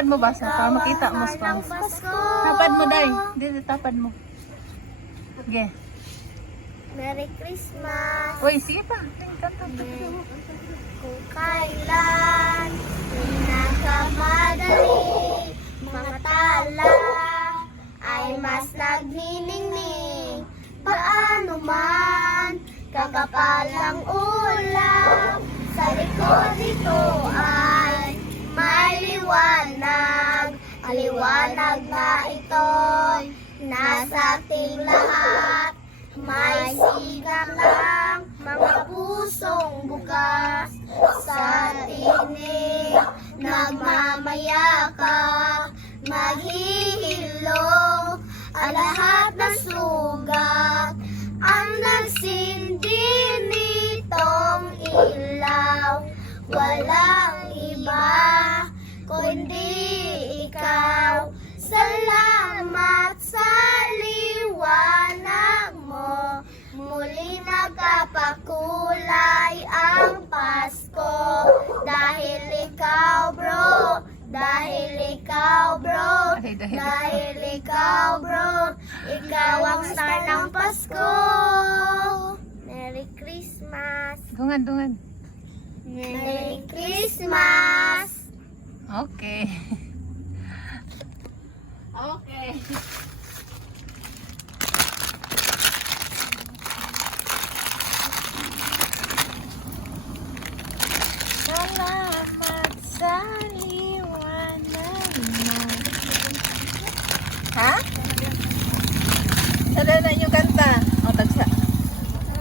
Tapad mo ba sa para makita mo sa. Tapad mo dai. Dito tapad mo. Okay. Merry Christmas. Uy, sige pa. Kanta. Kung kailan pinakamadali, mga tala ay mas nagniningning. Paano man kakapalang ulam, sa likod nito ay may liwanag. Ang liwanag na ito'y nasa ating lahat. May sigam ng mga pusong bukas, sa tinig nagmamayakap, maghihilom ang lahat ng sugat. Ang nagsindi nitong ilaw, walang iba kundi ikaw. Salamat sa liwanag mo, muli nagkapakulay ang Pasko. Dahil ikaw bro, dahil ikaw bro, dahil ikaw bro, ikaw ang star ng Pasko. Merry Christmas. Dungan. Merry Christmas. Okay. Okay. Salamat sa liwanag mo. Ha? Sada na yung kanta. O, tagsa.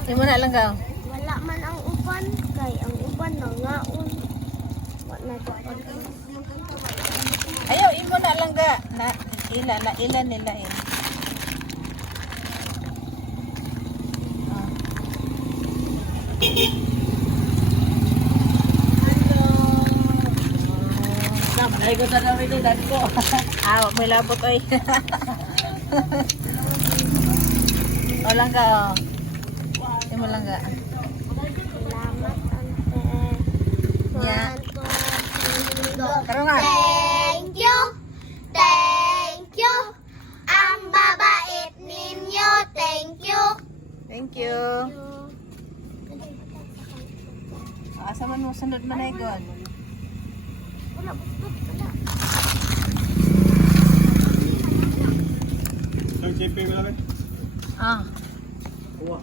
Hindi mo na lang gaw. Wala man ang uban, kay ang uban na ngaon. Wala na Ayaw, imo na lang ga. Ilan nila eh. Ay, ko sa namin ito, dati ko. May labot ay. O lang ka, o. Imo lang ga. Salamat, ante. Yeah. 1, 2, 3, go. Tara nga. Thank you. Thank you. Ang babait ninyo. Thank you. Thank you. Asa man mo sunod man ay god. Wala, wala. Ang chipping lang. Ah. Uwa.